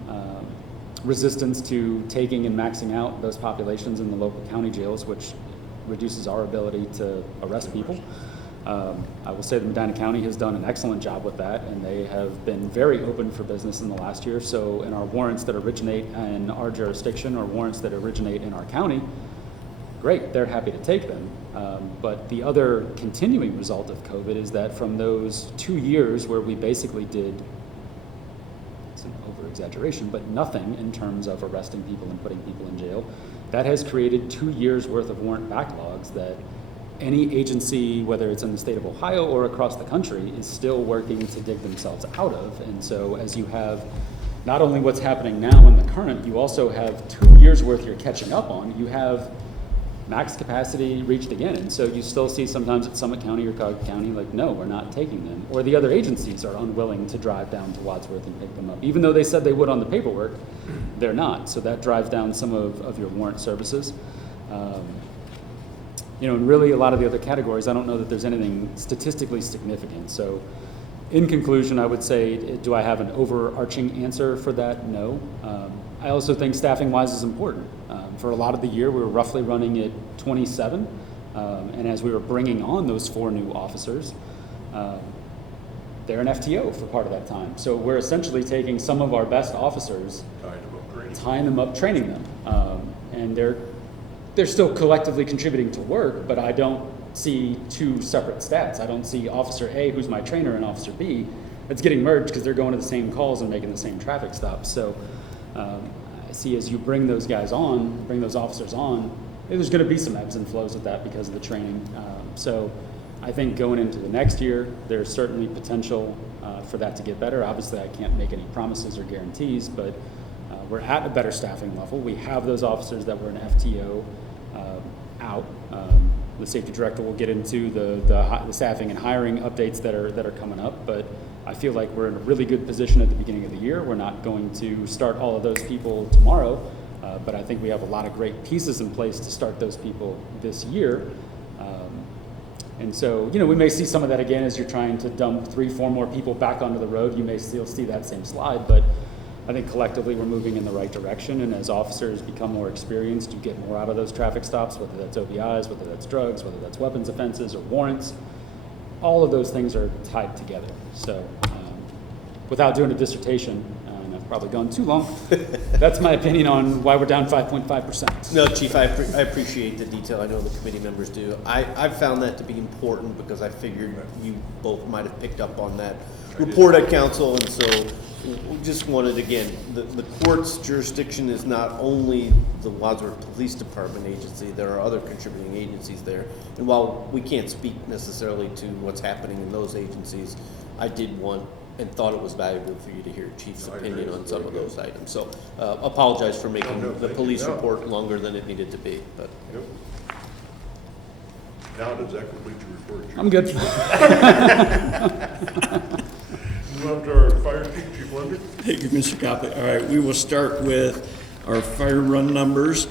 resistance to taking and maxing out those populations in the local county jails, which reduces our ability to arrest people. I will say the Medina County has done an excellent job with that, and they have been very open for business in the last year. So in our warrants that originate in our jurisdiction or warrants that originate in our county, great, they're happy to take them. But the other continuing result of COVID is that from those 2 years where we basically did, it's an over-exaggeration, but nothing in terms of arresting people and putting people in jail, that has created 2 years worth of warrant backlogs that any agency, whether it's in the state of Ohio or across the country, is still working to dig themselves out of. And so as you have not only what's happening now in the current, you also have 2 years worth you're catching up on. You have max capacity reached again. And so you still see sometimes at Summit County or Cobb County, like, no, we're not taking them. Or the other agencies are unwilling to drive down to Wadsworth and pick them up. Even though they said they would on the paperwork, they're not. So that drives down some of your warrant services. And really a lot of the other categories, I don't know that there's anything statistically significant. So in conclusion, I would say, do I have an overarching answer for that? No. I also think staffing-wise is important. For a lot of the year, we were roughly running at 27. And as we were bringing on those 4 new officers, they're an FTO for part of that time. So we're essentially taking some of our best officers, tying them up, training them. And they're still collectively contributing to work, but I don't see 2 separate stats. I don't see Officer A, who's my trainer, and Officer B that's getting merged because they're going to the same calls and making the same traffic stops. So I see as you bring those guys on, bring those officers on, there's going to be some ebbs and flows with that because of the training. So I think going into the next year, there's certainly potential for that to get better. Obviously, I can't make any promises or guarantees, but we're at a better staffing level. We have those officers that were an FTO out. The safety director will get into the staffing and hiring updates that are coming up, but I feel like we're in a really good position at the beginning of the year. We're not going to start all of those people tomorrow, but I think we have a lot of great pieces in place to start those people this year. And so, we may see some of that again as you're trying to dump 3-4 more people back onto the road. You may still see that same slide, but I think collectively we're moving in the right direction. And as officers become more experienced, you get more out of those traffic stops, whether that's OBIs, whether that's drugs, whether that's weapons offenses or warrants. All of those things are tied together. So without doing a dissertation, and I've probably gone too long, that's my opinion on why we're down 5.5%. No, Chief, I appreciate the detail. I know the committee members do. I found that to be important because I figured you both might have picked up on that report at council, and so we just wanted, again, the court's jurisdiction is not only the Wadsworth Police Department agency, there are other contributing agencies there. And while we can't speak necessarily to what's happening in those agencies, I did want and thought it was valuable for you to hear Chief's opinion on some of those items. So apologize for making the police report longer than it needed to be. But Yep. Now does that complete your report, Chief? I'm good. Move on to our fire chief, Chief Lundgren. Thank you, Mr. Copley. All right, we will start with our fire run numbers.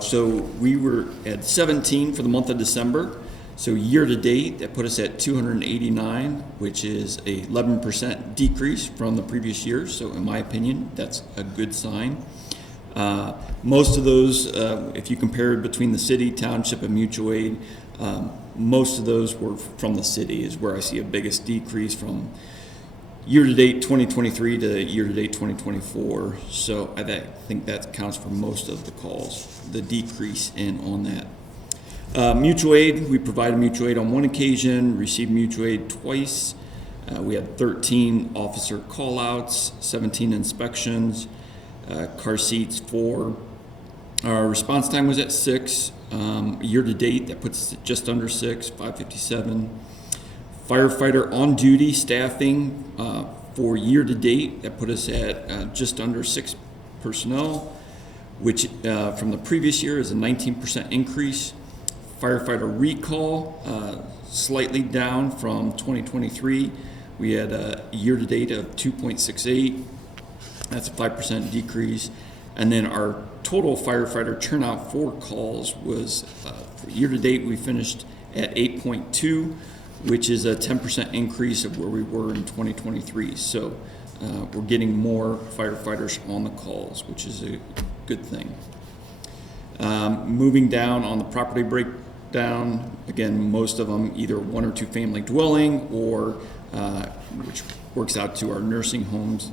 So we were at 17 for the month of December. So year to date, that put us at 289, which is a 11% decrease from the previous year. So in my opinion, that's a good sign. Most of those, if you compared between the city, township, and mutual aid, most of those were from the city is where I see a biggest decrease from year-to-date 2023 to year-to-date 2024. So I think that accounts for most of the calls, the decrease on that. Mutual aid, we provided mutual aid on one occasion, received mutual aid twice. We had 13 officer call-outs, 17 inspections, car seats 4. Our response time was at 6. Year-to-date, that puts us at just under 6, 557. Firefighter on duty staffing for year to date, that put us at just under 6 personnel, which from the previous year is a 19% increase. Firefighter recall, slightly down from 2023. We had a year to date of 2.68. That's a 5% decrease. And then our total firefighter turnout for calls was, for year to date, we finished at 8.2, which is a 10% increase of where we were in 2023. So we're getting more firefighters on the calls, which is a good thing. Moving down on the property breakdown, again, most of them either 1 or 2 family dwelling or which works out to our nursing homes,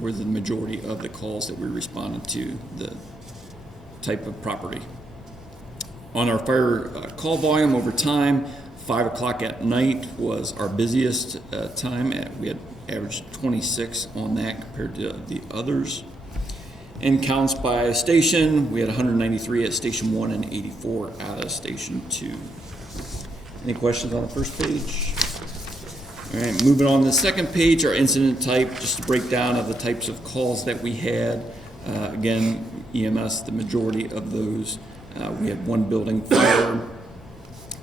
were the majority of the calls that we responded to, the type of property. On our fire call volume over time, 5 o'clock at night was our busiest time. We had averaged 26 on that compared to the others. And counts by station, we had 193 at Station 1 and 84 out of Station 2. Any questions on the first page? All right, moving on to the second page, our incident type, just a breakdown of the types of calls that we had. Again, EMS, the majority of those. We had 1 building fire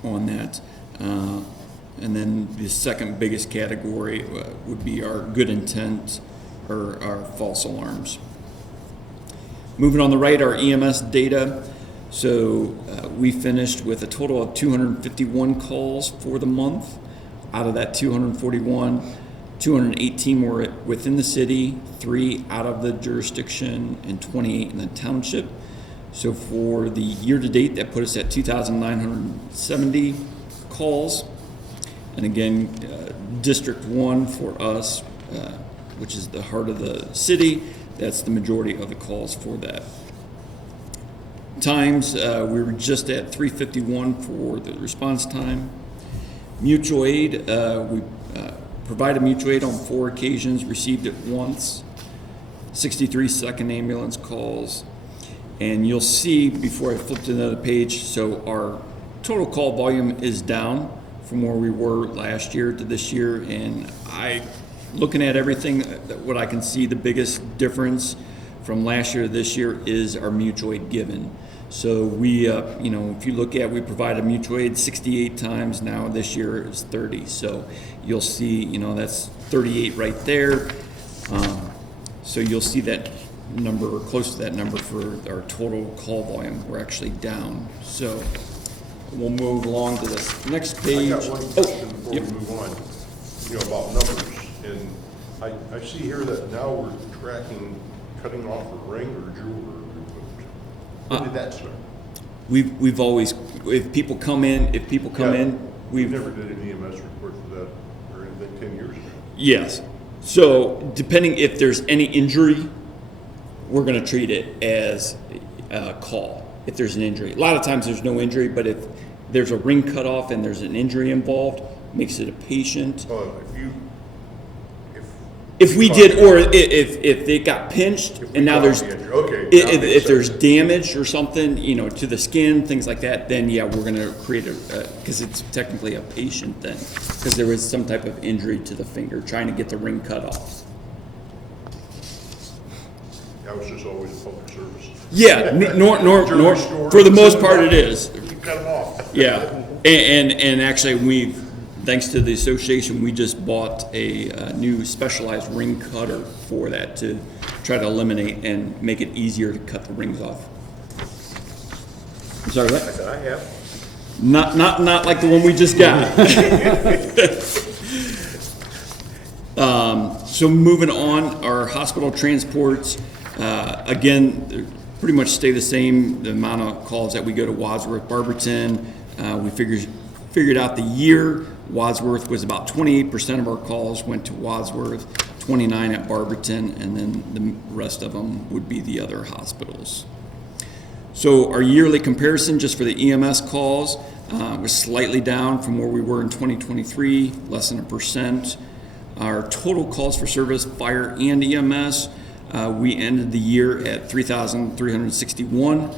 on that. And then the second biggest category would be our good intent or our false alarms. Moving on the right, our EMS data. So we finished with a total of 251 calls for the month. Out of that 241, 218 were within the city, 3 out of the jurisdiction, and 28 in the township. So for the year to date, that put us at 2,970 calls. And again, District 1 for us, which is the heart of the city, that's the majority of the calls for that. Times, we were just at 351 for the response time. Mutual aid, we provided mutual aid on 4 occasions, received it once. 63 second ambulance calls. And you'll see before I flip to another page, so our total call volume is down from where we were last year to this year. And looking at everything, what I can see the biggest difference from last year to this year is our mutual aid given. So we, if you look at, we provided mutual aid 68 times. Now this year is 30. So you'll see, that's 38 right there. So you'll see that number, or close to that number, for our total call volume. We're actually down. So we'll move along to the next I page. got one question before we yep. move on, about numbers. And I see here that now we're tracking cutting off a ring or jewelry. When did that start? We've always, if people come in, We never did an EMS report for that or anything 10 years ago. yes. So depending if there's any injury, we're going to treat it as a call. If there's an injury, a lot of times there's no injury, but if there's a ring cut off and there's an injury involved, makes it a patient. If we did, or if they got pinched and now there's, if there's damage or something, to the skin, things like that, then yeah, we're going to create because it's technically a patient then, because there was some type of injury to the finger trying to get the ring cut off. That was just always a public service. Yeah, for the most part it is. You cut them off. Yeah, and actually thanks to the association, we just bought a new specialized ring cutter for that to try to eliminate and make it easier to cut the rings off. I'm sorry, what? I said, I have. Not like the one we just got. So moving on, our hospital transports, again, pretty much stay the same. The amount of calls that we go to Wadsworth, Barberton, we figured out the year. Wadsworth was about 28% of our calls went to Wadsworth, 29 at Barberton, and then the rest of them would be the other hospitals. So our yearly comparison just for the EMS calls was slightly down from where we were in 2023, less than 1%. Our total calls for service, fire and EMS, we ended the year at 3,361,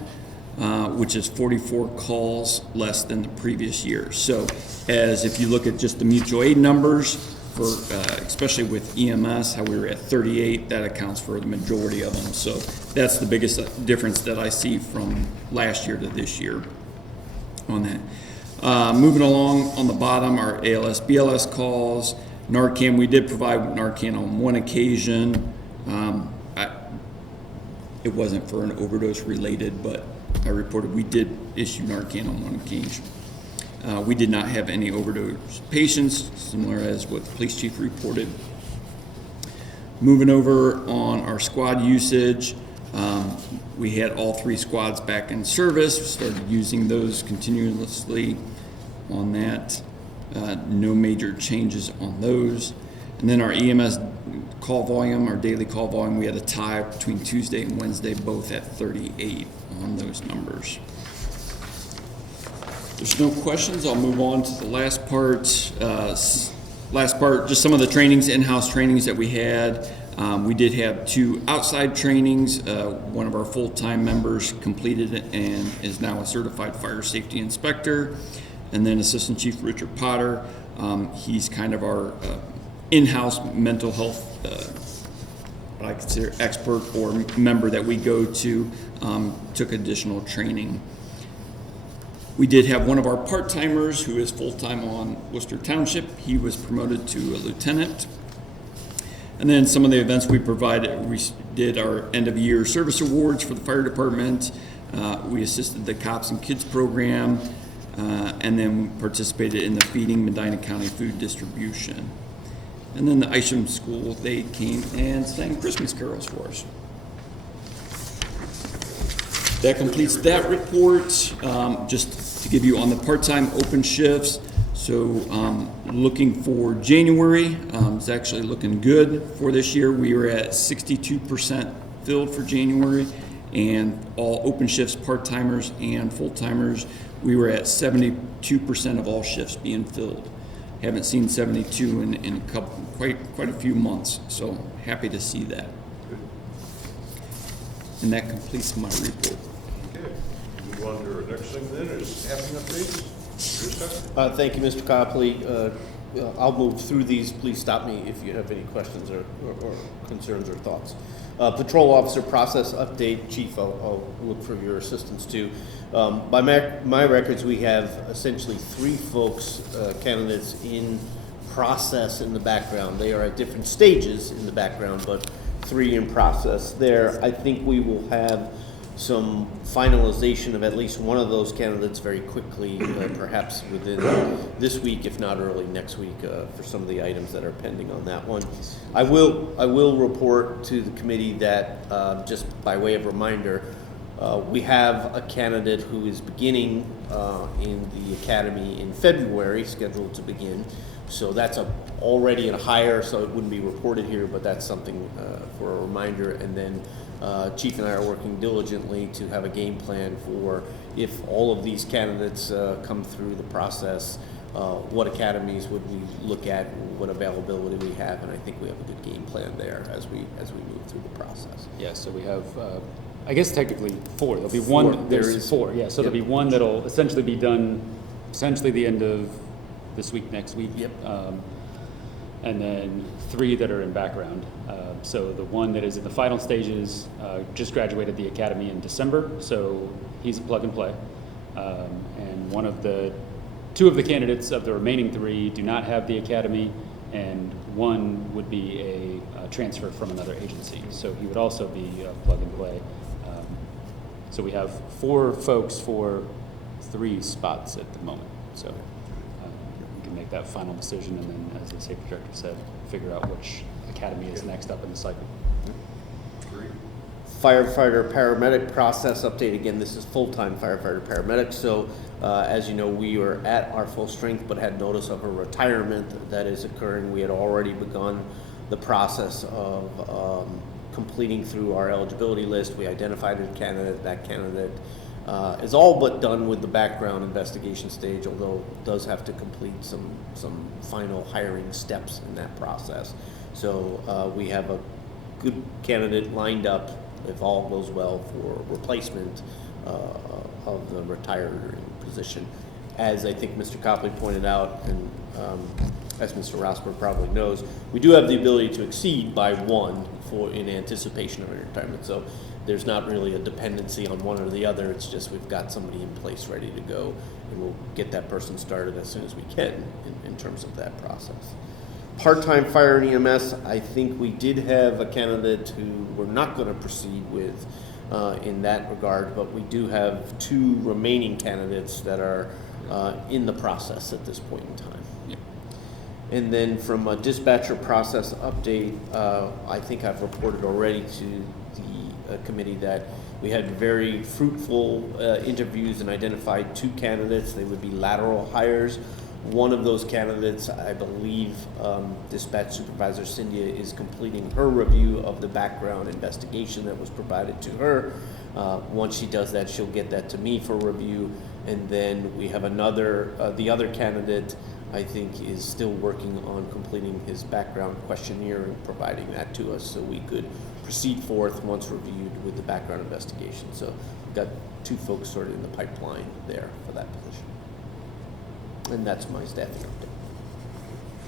which is 44 calls less than the previous year. So as if you look at just the mutual aid numbers, for especially with EMS, how we were at 38, that accounts for the majority of them. So that's the biggest difference that I see from last year to this year on that. Moving along on the bottom, our ALS, BLS calls, Narcan, we did provide Narcan on one occasion. It wasn't for an overdose related, but I reported we did issue Narcan on one occasion. We did not have any overdose patients, similar as what the police chief reported. Moving over on our squad usage, we had all 3 squads back in service. We started using those continuously on that. No major changes on those. And then our EMS call volume, our daily call volume, we had a tie between Tuesday and Wednesday, both at 38 on those numbers. There's no questions. I'll move on to the last part. Just some of the trainings, in-house trainings that we had. We did have 2 outside trainings. One of our full-time members completed it and is now a certified fire safety inspector. And then Assistant Chief Richard Potter, he's kind of our in-house mental health, what I consider expert or member that we go to, took additional training. We did have one of our part-timers who is full-time on Worcester Township. He was promoted to a lieutenant. And then some of the events we provided, we did our end-of-year service awards for the fire department. We assisted the Cops and Kids program, and then participated in the Feeding Medina County Food Distribution. And then the Isham School, they came and sang Christmas carols for us. That completes that report. Just to give you on the part-time open shifts. So looking for January, it's actually looking good for this year. We were at 62% filled for January, and all open shifts, part-timers and full-timers, we were at 72% of all shifts being filled. Haven't seen 72 in a couple, quite a few months, so happy to see that. And that completes my report. Okay, move on to our next thing then is staffing updates. Thank you, Mr. Copley. I'll move through these. Please stop me if you have any questions or concerns or thoughts. Patrol officer process update, Chief, I'll look for your assistance too. By my records, we have essentially 3 folks, candidates in process in the background. They are at different stages in the background, but 3 in process there. I think we will have some finalization of at least one of those candidates very quickly, perhaps within this week, if not early next week, for some of the items that are pending on that one. I will report to the committee that, just by way of reminder, we have a candidate who is beginning in the academy in February, scheduled to begin. So that's already a hire, so it wouldn't be reported here, but that's something for a reminder. And then Chief and I are working diligently to have a game plan for if all of these candidates come through the process, what academies would we look at, what availability we have, and I think we have a good game plan there as we move through the process. Yeah, so we have, I guess technically 4. There'll be 4. one, There there's is 4, yeah. So there'll be one that'll essentially be done essentially the end of this week, next week. Yep. And then 3 that are in background. So the one that is in the final stages just graduated the academy in December, so he's a plug and play. And 2 of the candidates of the remaining 3 do not have the academy, and 1 would be a transfer from another agency. So he would also be a plug and play. So we have 4 folks for 3 spots at the moment. So we can make that final decision, and then, as the safety director said, figure out which academy is next up in the cycle. Great. Firefighter paramedic process update. Again, this is full-time firefighter paramedic. So as you know, we were at our full strength but had notice of a retirement that is occurring. We had already begun the process of completing through our eligibility list. We identified a candidate. That candidate is all but done with the background investigation stage, although does have to complete some final hiring steps in that process. So we have a good candidate lined up, if all goes well, for replacement of the retired position. As I think Mr. Copley pointed out, and as Mr. Rosberg probably knows, we do have the ability to exceed by 1 in anticipation of a retirement. So there's not really a dependency on one or the other. It's just we've got somebody in place ready to go, and we'll get that person started as soon as we can in terms of that process. Part-time fire and EMS, I think we did have a candidate who we're not going to proceed with in that regard, but we do have 2 remaining candidates that are in the process at this point in time. Yep. And then from a dispatcher process update, I think I've reported already to the committee that we had very fruitful interviews and identified 2 candidates. They would be lateral hires. One of those candidates, I believe, Dispatch Supervisor Cyndia is completing her review of the background investigation that was provided to her. Once she does that, she'll get that to me for review. And then we have the other candidate, I think, is still working on completing his background questionnaire and providing that to us so we could proceed forth once reviewed with the background investigation. So we've got 2 folks sort of in the pipeline there for that position. And that's my staffing update.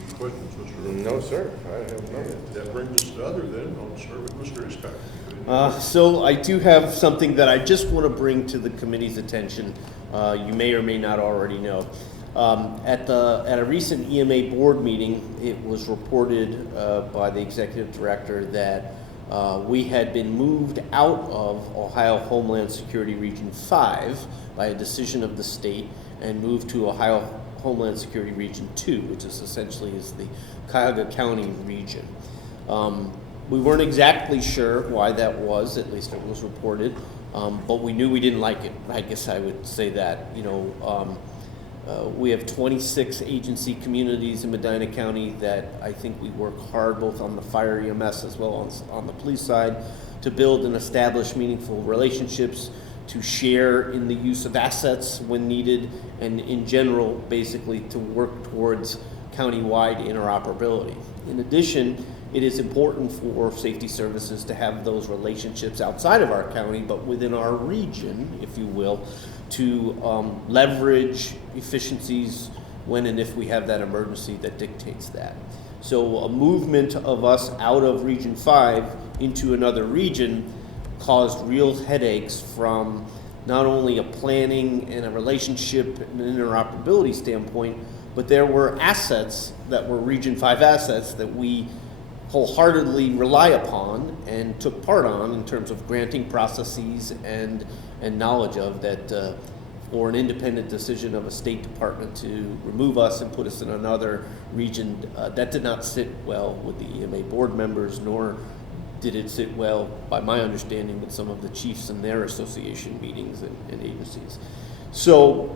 Any questions, Mr. No, sir, I have none. That brings us to other then. I'll start with Mr. Hiscock. So I do have something that I just want to bring to the committee's attention. You may or may not already know. At a recent EMA board meeting, it was reported by the executive director that we had been moved out of Ohio Homeland Security Region 5 by a decision of the state and moved to Ohio Homeland Security Region 2, which is essentially the Cuyahoga County region. We weren't exactly sure why that was, at least it was reported, but we knew we didn't like it. I guess I would say that. We have 26 agency communities in Medina County that I think we work hard both on the fire EMS as well as on the police side to build and establish meaningful relationships, to share in the use of assets when needed, and in general, basically to work towards county-wide interoperability. In addition, it is important for safety services to have those relationships outside of our county, but within our region, if you will, to leverage efficiencies when and if we have that emergency that dictates that. So a movement of us out of Region 5 into another region caused real headaches from not only a planning and a relationship and an interoperability standpoint, but there were assets that were Region 5 assets that we wholeheartedly rely upon and took part on in terms of granting processes and knowledge of that or an independent decision of a State Department to remove us and put us in another region, that did not sit well with the EMA board members, nor did it sit well, by my understanding, with some of the chiefs in their association meetings and agencies. So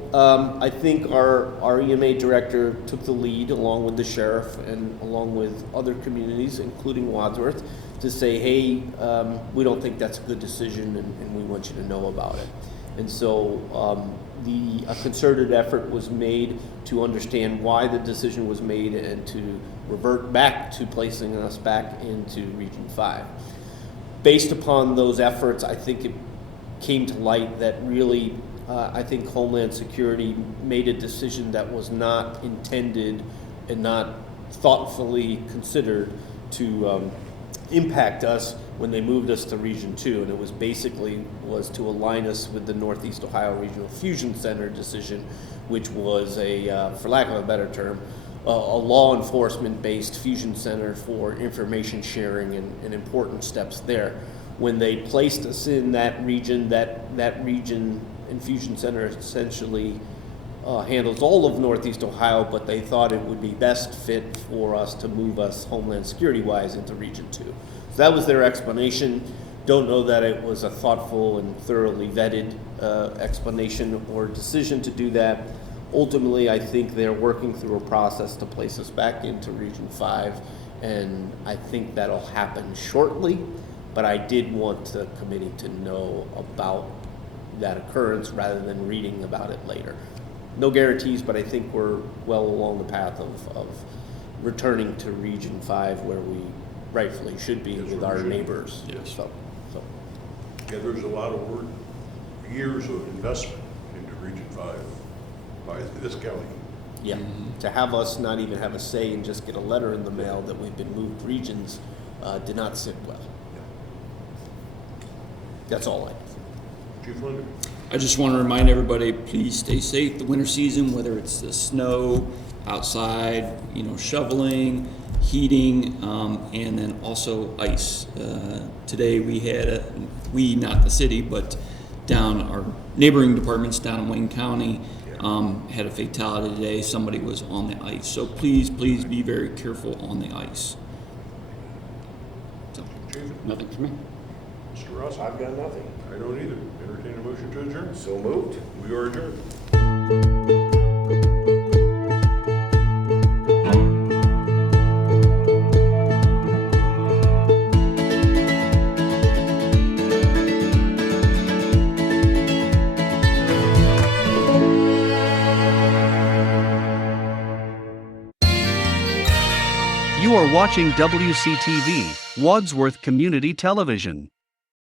I think our EMA director took the lead along with the sheriff and along with other communities, including Wadsworth, to say, hey, we don't think that's a good decision and we want you to know about it. And so a concerted effort was made to understand why the decision was made and to revert back to placing us back into Region 5. Based upon those efforts, I think it came to light that really I think Homeland Security made a decision that was not intended and not thoughtfully considered to impact us when they moved us to Region 2, and it was basically to align us with the Northeast Ohio Regional Fusion Center decision, which was for lack of a better term, a law enforcement-based fusion center for information sharing and important steps there. When they placed us in that region, that region and fusion center essentially handles all of Northeast Ohio, but they thought it would be best fit for us to move us Homeland Security-wise into Region 2. So that was their explanation. Don't know that it was a thoughtful and thoroughly vetted explanation or decision to do that. Ultimately, I think they're working through a process to place us back into Region 5, and I think that'll happen shortly, but I did want the committee to know about that occurrence rather than reading about it later. No guarantees, but I think we're well along the path of returning to Region 5 where we rightfully should be with our neighbors. Yes. So. Yeah, there's a lot of years of investment into Region 5 by this county. Yeah, to have us not even have a say and just get a letter in the mail that we've been moved regions did not sit well. That's all I. Chief Linder? I just want to remind everybody, please stay safe the winter season, whether it's the snow, outside, shoveling, heating, and then also ice. Today we had, not the city, but down our neighboring departments down in Wayne County, had a fatality today. Somebody was on the ice. So please be very careful on the ice. So, Chief? Nothing for me. Mr. Ross? I've got nothing. I don't either. Entertain a motion to adjourn. So moved. We are adjourned. You are watching WCTV, Wadsworth Community Television.